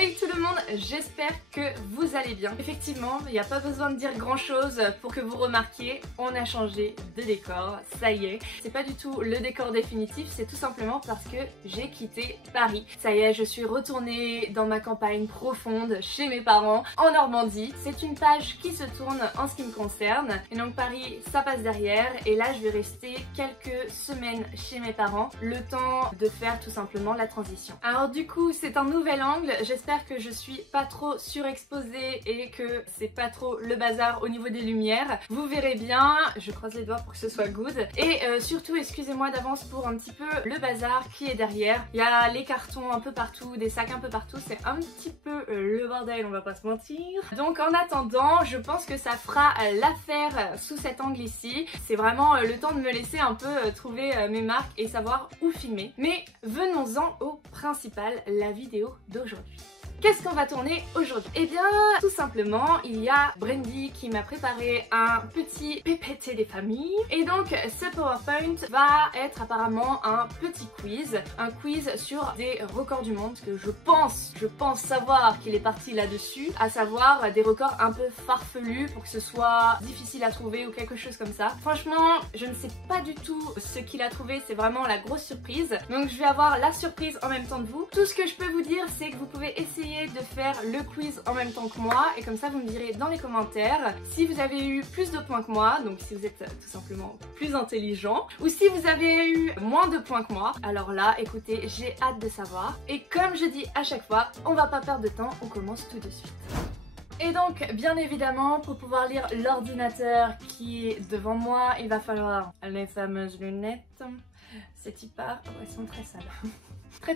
Hey tout le monde, j'espère que vous allez bien. Effectivement, il n'y a pas besoin de dire grand chose pour que vous remarquiez, on a changé de décor, ça y est. C'est pas du tout le décor définitif, c'est tout simplement parce que j'ai quitté Paris. Ça y est, je suis retournée dans ma campagne profonde chez mes parents en Normandie. C'est une page qui se tourne en ce qui me concerne. Et donc Paris, ça passe derrière et là je vais rester quelques semaines chez mes parents, le temps de faire tout simplement la transition. Alors du coup, c'est un nouvel angle. J'espère que je suis pas trop surexposée et que c'est pas trop le bazar au niveau des lumières. Vous verrez bien, je croise les doigts pour que ce soit good. Et surtout, excusez-moi d'avance pour un petit peu le bazar qui est derrière. Il y a les cartons un peu partout, des sacs un peu partout. C'est un petit peu le bordel, on va pas se mentir. Donc en attendant, je pense que ça fera l'affaire sous cet angle ici. C'est vraiment le temps de me laisser un peu trouver mes marques et savoir où filmer. Mais venons-en au principal, la vidéo d'aujourd'hui. Qu'est-ce qu'on va tourner aujourd'hui? Eh bien, tout simplement, il y a Brandy qui m'a préparé un petit PPT des familles. Et donc, ce PowerPoint va être apparemment un petit quiz. Un quiz sur des records du monde, parce que je pense savoir qu'il est parti là-dessus. À savoir des records un peu farfelus pour que ce soit difficile à trouver ou quelque chose comme ça. Franchement, je ne sais pas du tout ce qu'il a trouvé, c'est vraiment la grosse surprise. Donc, je vais avoir la surprise en même temps de vous. Tout ce que je peux vous dire, c'est que vous pouvez essayer de faire le quiz en même temps que moi et comme ça vous me direz dans les commentaires si vous avez eu plus de points que moi, donc si vous êtes tout simplement plus intelligent, ou si vous avez eu moins de points que moi. Alors là, écoutez, j'ai hâte de savoir. Et comme je dis à chaque fois, on va pas perdre de temps, on commence tout de suite. Et donc, bien évidemment, pour pouvoir lire l'ordinateur qui est devant moi, il va falloir les fameuses lunettes. C'est hyper... Oh, elles sont très sales.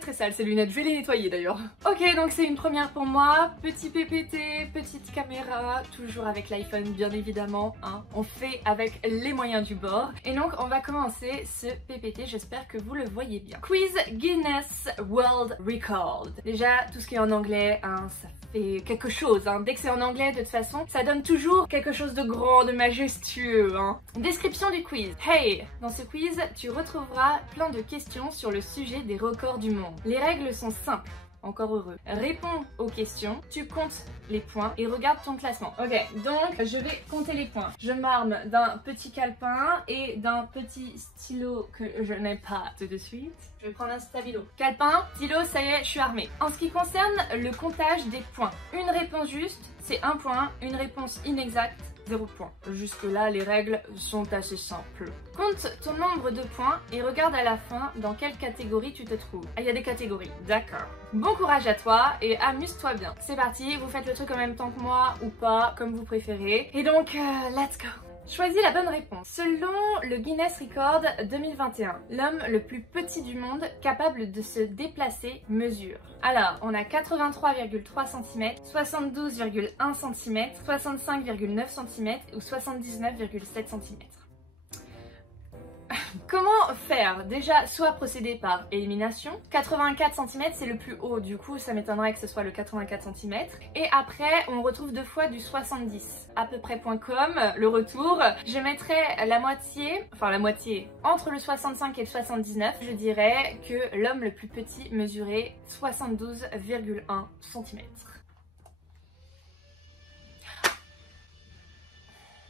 Très sales ces lunettes, je vais les nettoyer d'ailleurs. Ok, donc c'est une première pour moi. Petit PPT, petite caméra, toujours avec l'iPhone bien évidemment. Hein. On fait avec les moyens du bord. Et donc on va commencer ce PPT, j'espère que vous le voyez bien. Quiz Guinness World Record. Déjà, tout ce qui est en anglais, hein, ça fait quelque chose. Hein. Dès que c'est en anglais, de toute façon, ça donne toujours quelque chose de grand, de majestueux. Hein. Description du quiz. Hey, dans ce quiz, tu retrouveras plein de questions sur le sujet des records du monde. Les règles sont simples. Encore heureux. Réponds aux questions, tu comptes les points et regarde ton classement. Ok, donc je vais compter les points. Je m'arme d'un petit calepin et d'un petit stylo que je n'ai pas tout de suite. Je vais prendre un stabilo. Calepin, stylo, ça y est, je suis armée. En ce qui concerne le comptage des points, une réponse juste, c'est 1 point, une réponse inexacte, 0 point. Jusque là, les règles sont assez simples. Compte ton nombre de points et regarde à la fin dans quelle catégorie tu te trouves. Ah, il y a des catégories, d'accord. Bon courage à toi et amuse-toi bien. C'est parti, vous faites le truc en même temps que moi ou pas, comme vous préférez. Et donc, let's go! Choisis la bonne réponse. Selon le Guinness Record 2021, l'homme le plus petit du monde capable de se déplacer mesure. Alors, on a 83,3 cm, 72,1 cm, 65,9 cm ou 79,7 cm. Comment faire? Déjà, soit procéder par élimination. 84 cm c'est le plus haut, du coup ça m'étonnerait que ce soit le 84 cm. Et après on retrouve deux fois du 70. À peu près.com, le retour. Je mettrais la moitié, entre le 65 et le 79. Je dirais que l'homme le plus petit mesurait 72,1 cm.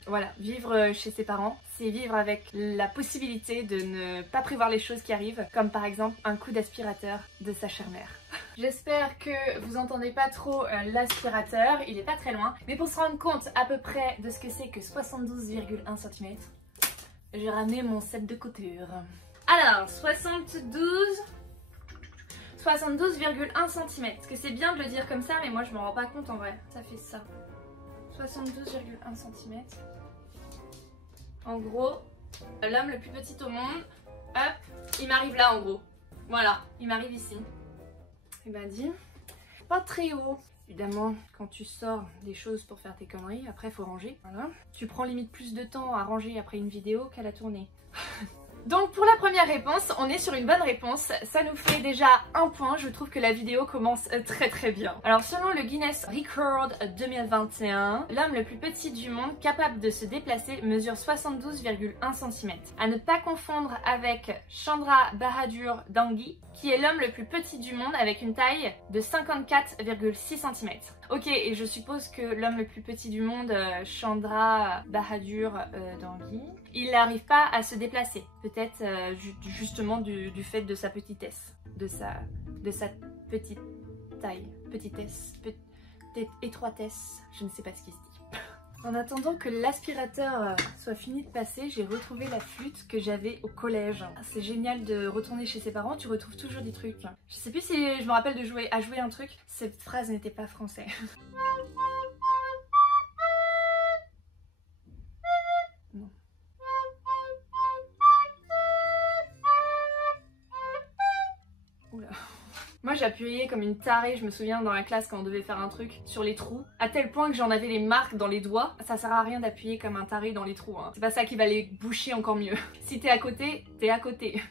Voilà, vivre chez ses parents, c'est vivre avec la possibilité de ne pas prévoir les choses qui arrivent, comme par exemple un coup d'aspirateur de sa chère mère. J'espère que vous entendez pas trop l'aspirateur, il est pas très loin, mais pour se rendre compte à peu près de ce que c'est que 72,1 cm, j'ai ramené mon set de couture. Alors, 72,1 cm, parce que c'est bien de le dire comme ça, mais moi je m'en rends pas compte en vrai, ça fait ça. 72,1 cm. En gros, l'homme le plus petit au monde, hop, il m'arrive là en gros. Voilà, il m'arrive ici. Et ben dit, pas très haut. Évidemment, quand tu sors des choses pour faire tes conneries, après faut ranger. Voilà. Tu prends limite plus de temps à ranger après une vidéo qu'à la tourner. Donc pour la première réponse, on est sur une bonne réponse. Ça nous fait déjà un point. Je trouve que la vidéo commence très bien. Alors selon le Guinness Record 2021, l'homme le plus petit du monde capable de se déplacer mesure 72,1 cm. À ne pas confondre avec Chandra Bahadur Dangui, qui est l'homme le plus petit du monde avec une taille de 54,6 cm. Ok, et je suppose que l'homme le plus petit du monde, Chandra Bahadur Dangui, il n'arrive pas à se déplacer. Peut-être justement du fait de sa petitesse, de sa petite taille, petitesse, étroitesse, je ne sais pas ce qui se dit. En attendant que l'aspirateur soit fini de passer, j'ai retrouvé la flûte que j'avais au collège. C'est génial de retourner chez ses parents, tu retrouves toujours des trucs. Je sais plus si je me rappelle de jouer un truc, cette phrase n'était pas français. Non. Oula. Moi j'appuyais comme une tarée, je me souviens dans la classe quand on devait faire un truc sur les trous, à tel point que j'en avais les marques dans les doigts. Ça sert à rien d'appuyer comme un taré dans les trous, hein. C'est pas ça qui va les boucher encore mieux. Si t'es à côté, t'es à côté.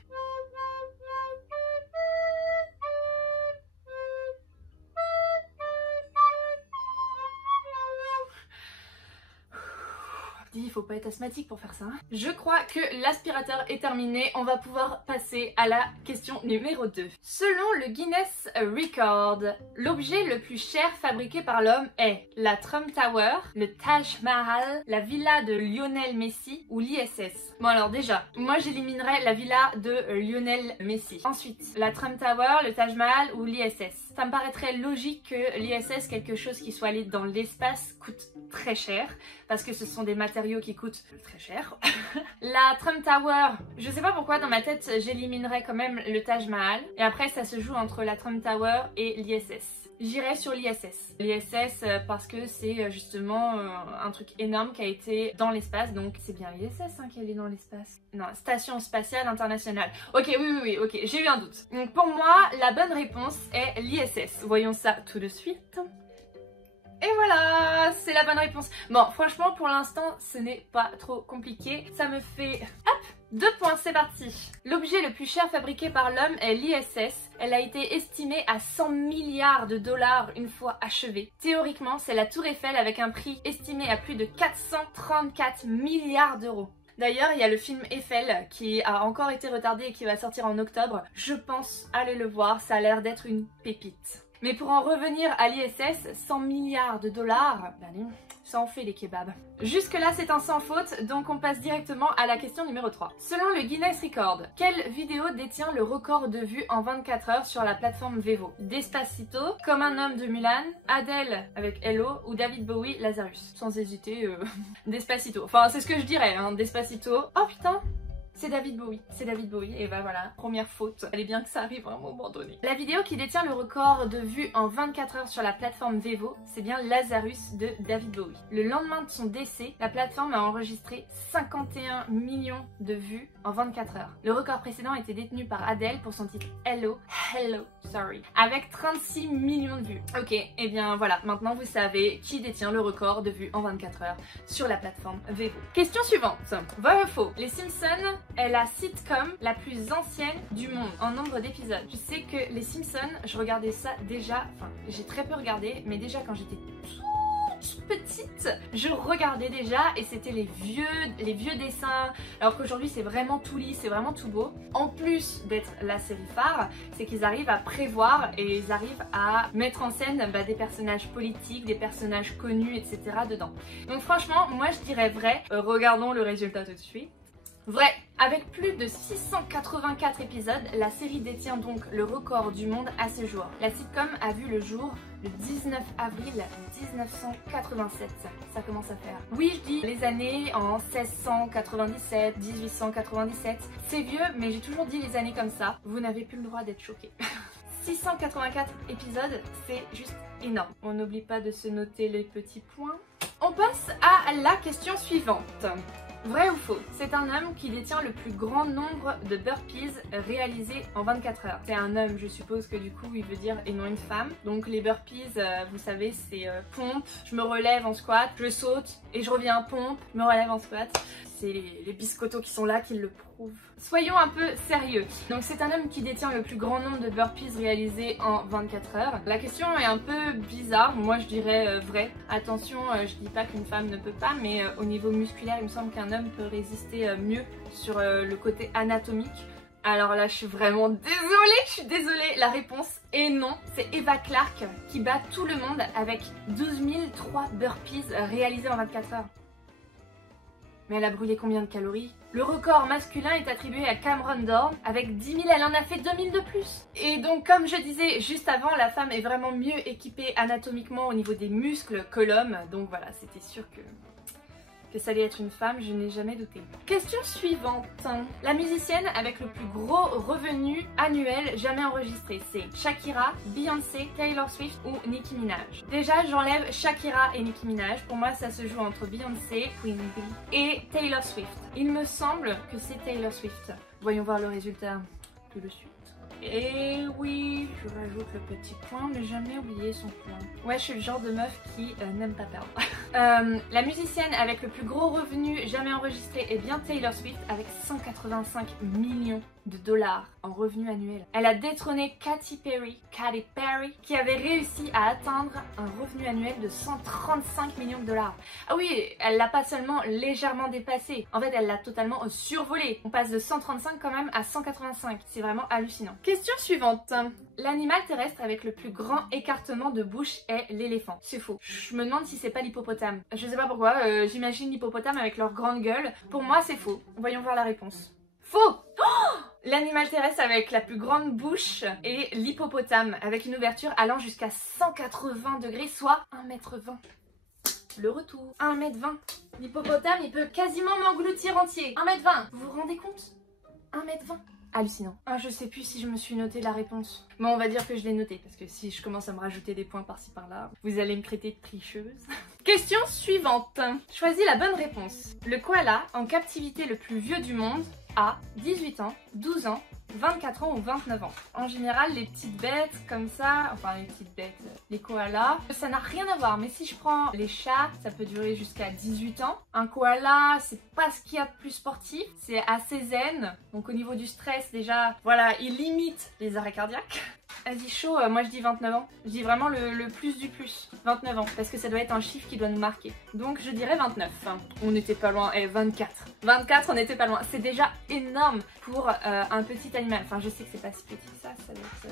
Il faut pas être asthmatique pour faire ça. Je crois que l'aspirateur est terminé. On va pouvoir passer à la question numéro 2. Selon le Guinness Record, l'objet le plus cher fabriqué par l'homme est la Trump Tower, le Taj Mahal, la villa de Lionel Messi ou l'ISS. Bon alors déjà, moi j'éliminerais la villa de Lionel Messi. Ensuite, la Trump Tower, le Taj Mahal ou l'ISS. Ça me paraîtrait logique que l'ISS, quelque chose qui soit allé dans l'espace, coûte très cher parce que ce sont des matériaux qui coûtent très cher. La Trump Tower, je sais pas pourquoi dans ma tête j'éliminerais quand même le Taj Mahal et après ça se joue entre la Trump Tower et l'ISS. J'irai sur l'ISS. L'ISS parce que c'est justement un truc énorme qui a été dans l'espace, donc c'est bien l'ISS hein, qui est allé dans l'espace. Non, Station Spatiale Internationale. Ok, oui, ok, j'ai eu un doute. Donc pour moi, la bonne réponse est l'ISS. Voyons ça tout de suite. Et voilà, c'est la bonne réponse. Bon, franchement, pour l'instant, ce n'est pas trop compliqué. Ça me fait... Hop, 2 points, c'est parti. L'objet le plus cher fabriqué par l'homme est l'ISS. Elle a été estimée à 100 milliards de dollars une fois achevée. Théoriquement, c'est la Tour Eiffel avec un prix estimé à plus de 434 milliards d'euros. D'ailleurs, il y a le film Eiffel qui a encore été retardé et qui va sortir en octobre. Je pense aller le voir, ça a l'air d'être une pépite. Mais pour en revenir à l'ISS, 100 milliards de dollars, ben, ça en fait des kebabs. Jusque là c'est un sans faute, donc on passe directement à la question numéro 3. Selon le Guinness Record, quelle vidéo détient le record de vues en 24 heures sur la plateforme Vevo? Despacito, Comme un homme de Mulan, Adele avec Hello ou David Bowie, Lazarus? Sans hésiter, Despacito. Enfin c'est ce que je dirais, hein, Despacito. Oh putain, c'est David Bowie, et bah voilà, première faute. Fallait bien que ça arrive à un moment donné. La vidéo qui détient le record de vues en 24 heures sur la plateforme Vevo, c'est bien Lazarus de David Bowie. Le lendemain de son décès, la plateforme a enregistré 51 millions de vues en 24 heures. Le record précédent était détenu par Adele pour son titre Hello, avec 36 millions de vues. Ok, et bien voilà, maintenant vous savez qui détient le record de vues en 24 heures sur la plateforme Vevo. Question suivante, vrai ou faux? Les Simpsons est la sitcom la plus ancienne du monde en nombre d'épisodes. Je sais que les Simpsons, je regardais ça déjà, enfin j'ai très peu regardé, mais déjà quand j'étais toute petite, je regardais déjà et c'était les vieux dessins, alors qu'aujourd'hui c'est vraiment tout lisse, c'est vraiment tout beau. En plus d'être la série phare, c'est qu'ils arrivent à prévoir et ils arrivent à mettre en scène des personnages politiques, des personnages connus, etc. dedans. Donc franchement, moi je dirais vrai. Regardons le résultat tout de suite. Vrai, avec plus de 684 épisodes, la série détient donc le record du monde à ce jour. La sitcom a vu le jour le 19 avril 1987. Ça commence à faire. Oui, je dis les années en 1697, 1897. C'est vieux, mais j'ai toujours dit les années comme ça. Vous n'avez plus le droit d'être choqués. 684 épisodes, c'est juste énorme. On n'oublie pas de se noter les petits points. On passe à la question suivante. Vrai ou faux? C'est un homme qui détient le plus grand nombre de burpees réalisés en 24 heures. C'est un homme, je suppose que du coup il veut dire et non une femme. Donc les burpees, vous savez, c'est pompe, je me relève en squat, je saute et je reviens pompe, je me relève en squat. c'est les biscottos qui sont là qui le prouvent. Soyons un peu sérieux. Donc c'est un homme qui détient le plus grand nombre de burpees réalisés en 24 heures. La question est un peu bizarre, moi je dirais vrai. Attention, je dis pas qu'une femme ne peut pas, mais au niveau musculaire, il me semble qu'un homme peut résister mieux sur le côté anatomique. Alors là, je suis vraiment désolée, la réponse est non. C'est Eva Clark qui bat tout le monde avec 12 003 burpees réalisés en 24 heures. Mais elle a brûlé combien de calories? Le record masculin est attribué à Cameron Dorn. Avec 10 000, elle en a fait 2 000 de plus. Et donc, comme je disais juste avant, la femme est vraiment mieux équipée anatomiquement au niveau des muscles que l'homme. Donc voilà, c'était sûr que ça allait être une femme, je n'ai jamais douté. Question suivante. La musicienne avec le plus gros revenu annuel jamais enregistré, c'est Shakira, Beyoncé, Taylor Swift ou Nicki Minaj. Déjà, j'enlève Shakira et Nicki Minaj. Pour moi, ça se joue entre Beyoncé, Queen Bee et Taylor Swift. Il me semble que c'est Taylor Swift. Voyons voir le résultat tout de suite. Et oui, je rajoute le petit point, mais jamais oublier son point. Ouais, je suis le genre de meuf qui n'aime pas perdre. La musicienne avec le plus gros revenu jamais enregistré est bien Taylor Swift avec 185 millions de dollars en revenu annuel. Elle a détrôné Katy Perry, qui avait réussi à atteindre un revenu annuel de 135 millions de dollars. Ah oui, elle l'a pas seulement légèrement dépassé, en fait elle l'a totalement survolé. On passe de 135 quand même à 185, c'est vraiment hallucinant. Question suivante. L'animal terrestre avec le plus grand écartement de bouche est l'éléphant. C'est faux. Je me demande si c'est pas l'hippopotame. Je sais pas pourquoi, j'imagine l'hippopotame avec leur grande gueule. Pour moi c'est faux. Voyons voir la réponse. Faux! Oh! L'animal terrestre avec la plus grande bouche est l'hippopotame, avec une ouverture allant jusqu'à 180 degrés, soit 1,20 m. Le retour, 1,20 m. L'hippopotame, il peut quasiment m'engloutir entier. 1,20 m. Vous vous rendez compte? 1,20 m. Hallucinant. Ah, je sais plus si je me suis noté la réponse. Bon, on va dire que je l'ai noté, parce que si je commence à me rajouter des points par-ci par-là, vous allez me traiter de tricheuse. Question suivante. Choisis la bonne réponse. Le koala en captivité le plus vieux du monde a 18 ans, 12 ans, 24 ans ou 29 ans. En général, les petites bêtes comme ça, enfin les petites bêtes, les koalas, ça n'a rien à voir. Mais si je prends les chats, ça peut durer jusqu'à 18 ans. Un koala, c'est pas ce qu'il y a de plus sportif, c'est assez zen. Donc au niveau du stress, déjà, voilà, il limite les arrêts cardiaques. Vas-y chaud, moi je dis 29 ans. Je dis vraiment le plus du plus. 29 ans, parce que ça doit être un chiffre qui doit nous marquer. Donc je dirais 29. On n'était pas loin, 24. 24, on n'était pas loin. C'est déjà énorme pour un petit animal. Enfin, je sais que c'est pas si petit que ça doit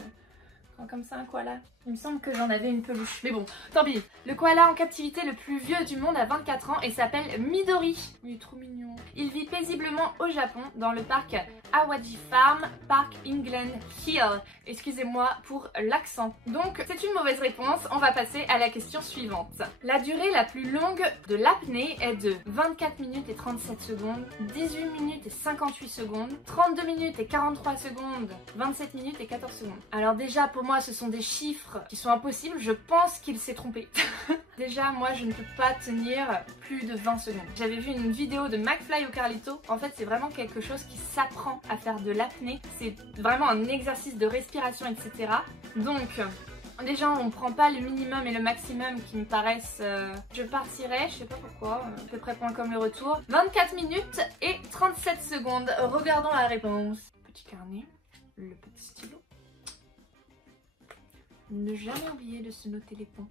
être... comme ça un koala. Il me semble que j'en avais une peluche, mais bon, tant pis. Le koala en captivité le plus vieux du monde a 24 ans et s'appelle Midori. Il est trop mignon. Il vit paisiblement au Japon dans le parc Awaji Farm Park England Hill. Excusez-moi pour l'accent. Donc c'est une mauvaise réponse, on va passer à la question suivante. La durée la plus longue de l'apnée est de 24 minutes et 37 secondes, 18 minutes et 58 secondes, 32 minutes et 43 secondes, 27 minutes et 14 secondes. Alors déjà pour moi ce sont des chiffres qui sont impossibles, je pense qu'il s'est trompé. Déjà moi je ne peux pas tenir plus de 20 secondes. J'avais vu une vidéo de McFly ou Carlito, en fait c'est vraiment quelque chose qui s'apprend à faire de l'apnée, c'est vraiment un exercice de respiration etc. Donc déjà on prend pas le minimum et le maximum qui me paraissent, je partirais, je sais pas pourquoi, à peu près point comme le retour. 24 minutes et 37 secondes, regardons la réponse. Petit carnet, le petit stylo. Ne jamais oublier de se noter les points.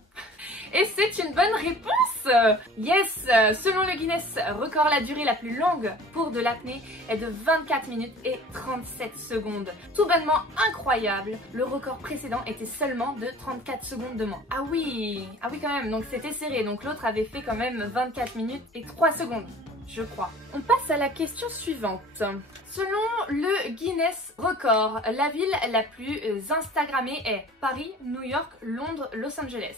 Et c'est une bonne réponse! Yes! Selon le Guinness record, la durée la plus longue pour de l'apnée est de 24 minutes et 37 secondes. Tout bonnement incroyable, le record précédent était seulement de 34 secondes de moins. Ah oui quand même, donc c'était serré, donc l'autre avait fait quand même 24 minutes et 3 secondes. Je crois. On passe à la question suivante. Selon le Guinness record, la ville la plus instagrammée est Paris, New York, Londres, Los Angeles.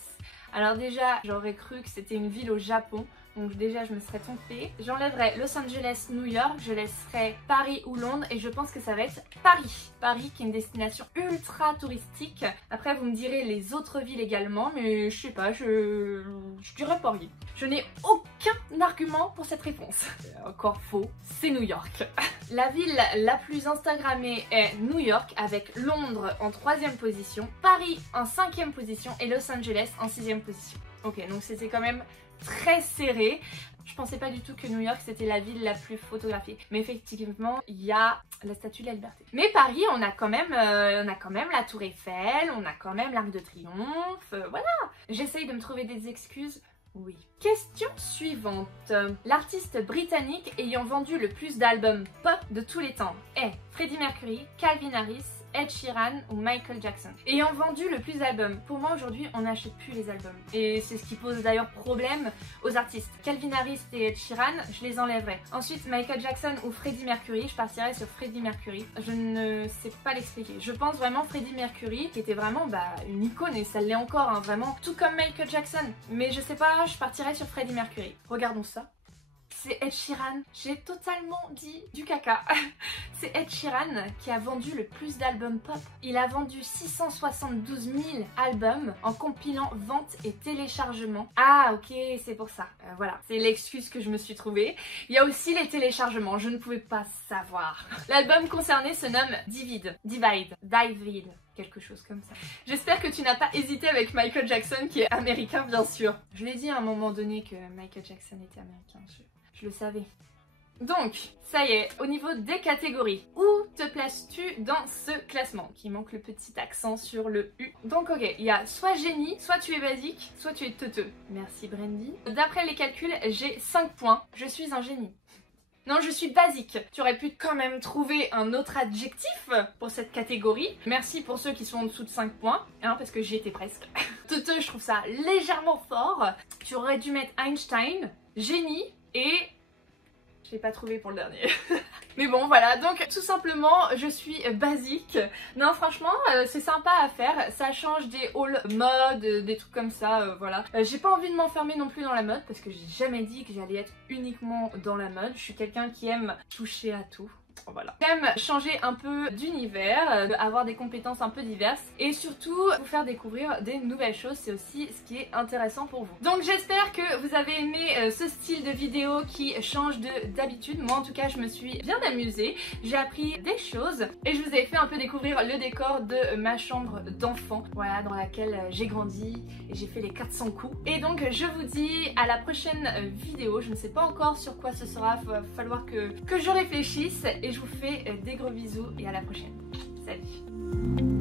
Alors déjà, j'aurais cru que c'était une ville au Japon, donc déjà je me serais trompée. J'enlèverais Los Angeles, New York, je laisserais Paris ou Londres et je pense que ça va être Paris. Paris qui est une destination ultra touristique. Après vous me direz les autres villes également, mais je sais pas, je dirais Paris. Je n'ai aucun argument pour cette réponse. Encore faux, c'est New York. La ville la plus instagrammée est New York avec Londres en 3e position, Paris en 5e position et Los Angeles en 6e position. Ok, donc c'était quand même très serré. Je pensais pas du tout que New York c'était la ville la plus photographiée. Mais effectivement, il y a la Statue de la Liberté. Mais Paris, on a quand même la Tour Eiffel, on a quand même l'Arc de Triomphe, voilà. J'essaye de me trouver des excuses. Oui. Question suivante. L'artiste britannique ayant vendu le plus d'albums pop de tous les temps est Freddie Mercury, Calvin Harris, Ed Sheeran ou Michael Jackson. Ayant vendu le plus d'albums. Pour moi aujourd'hui on n'achète plus les albums. Et c'est ce qui pose d'ailleurs problème aux artistes. Calvin Harris et Ed Sheeran, je les enlèverais. Ensuite Michael Jackson ou Freddie Mercury, je partirais sur Freddie Mercury. Je ne sais pas l'expliquer. Je pense vraiment Freddie Mercury qui était vraiment une icône et ça l'est encore hein, vraiment. Tout comme Michael Jackson. Mais je sais pas, je partirais sur Freddie Mercury. Regardons ça. C'est Ed Sheeran. J'ai totalement dit du caca. C'est Ed Sheeran qui a vendu le plus d'albums pop. Il a vendu 672 000 albums en compilant ventes et téléchargements. Ah ok, c'est pour ça. Voilà, c'est l'excuse que je me suis trouvée. Il y a aussi les téléchargements, je ne pouvais pas savoir. L'album concerné se nomme Divide, quelque chose comme ça. J'espère que tu n'as pas hésité avec Michael Jackson qui est américain bien sûr. Je l'ai dit à un moment donné que Michael Jackson était américain, je le savais. Donc, ça y est, au niveau des catégories, où te places-tu dans ce classement? Qui manque le petit accent sur le U. Donc ok, il y a soit génie, soit tu es basique, soit tu es teuteux. Merci Brandy. D'après les calculs, j'ai 5 points. Je suis un génie. Non, je suis basique. Tu aurais pu quand même trouver un autre adjectif pour cette catégorie. Merci pour ceux qui sont en dessous de 5 points, hein, parce que j'y étais presque. Teuteux, je trouve ça légèrement fort. Tu aurais dû mettre Einstein, génie et... j'ai pas trouvé pour le dernier. Mais bon voilà, donc tout simplement je suis basique. Non franchement c'est sympa à faire, ça change des hauls mode, des trucs comme ça, voilà. J'ai pas envie de m'enfermer non plus dans la mode parce que j'ai jamais dit que j'allais être uniquement dans la mode. Je suis quelqu'un qui aime toucher à tout. Voilà. J'aime changer un peu d'univers, avoir des compétences un peu diverses et surtout vous faire découvrir des nouvelles choses, c'est aussi ce qui est intéressant pour vous. Donc j'espère que vous avez aimé ce style de vidéo qui change d'habitude. Moi en tout cas je me suis bien amusée, j'ai appris des choses et je vous ai fait un peu découvrir le décor de ma chambre d'enfant, voilà, dans laquelle j'ai grandi et j'ai fait les 400 coups. Et donc je vous dis à la prochaine vidéo, je ne sais pas encore sur quoi ce sera, il va falloir que je réfléchisse. Et je vous fais des gros bisous et à la prochaine. Salut!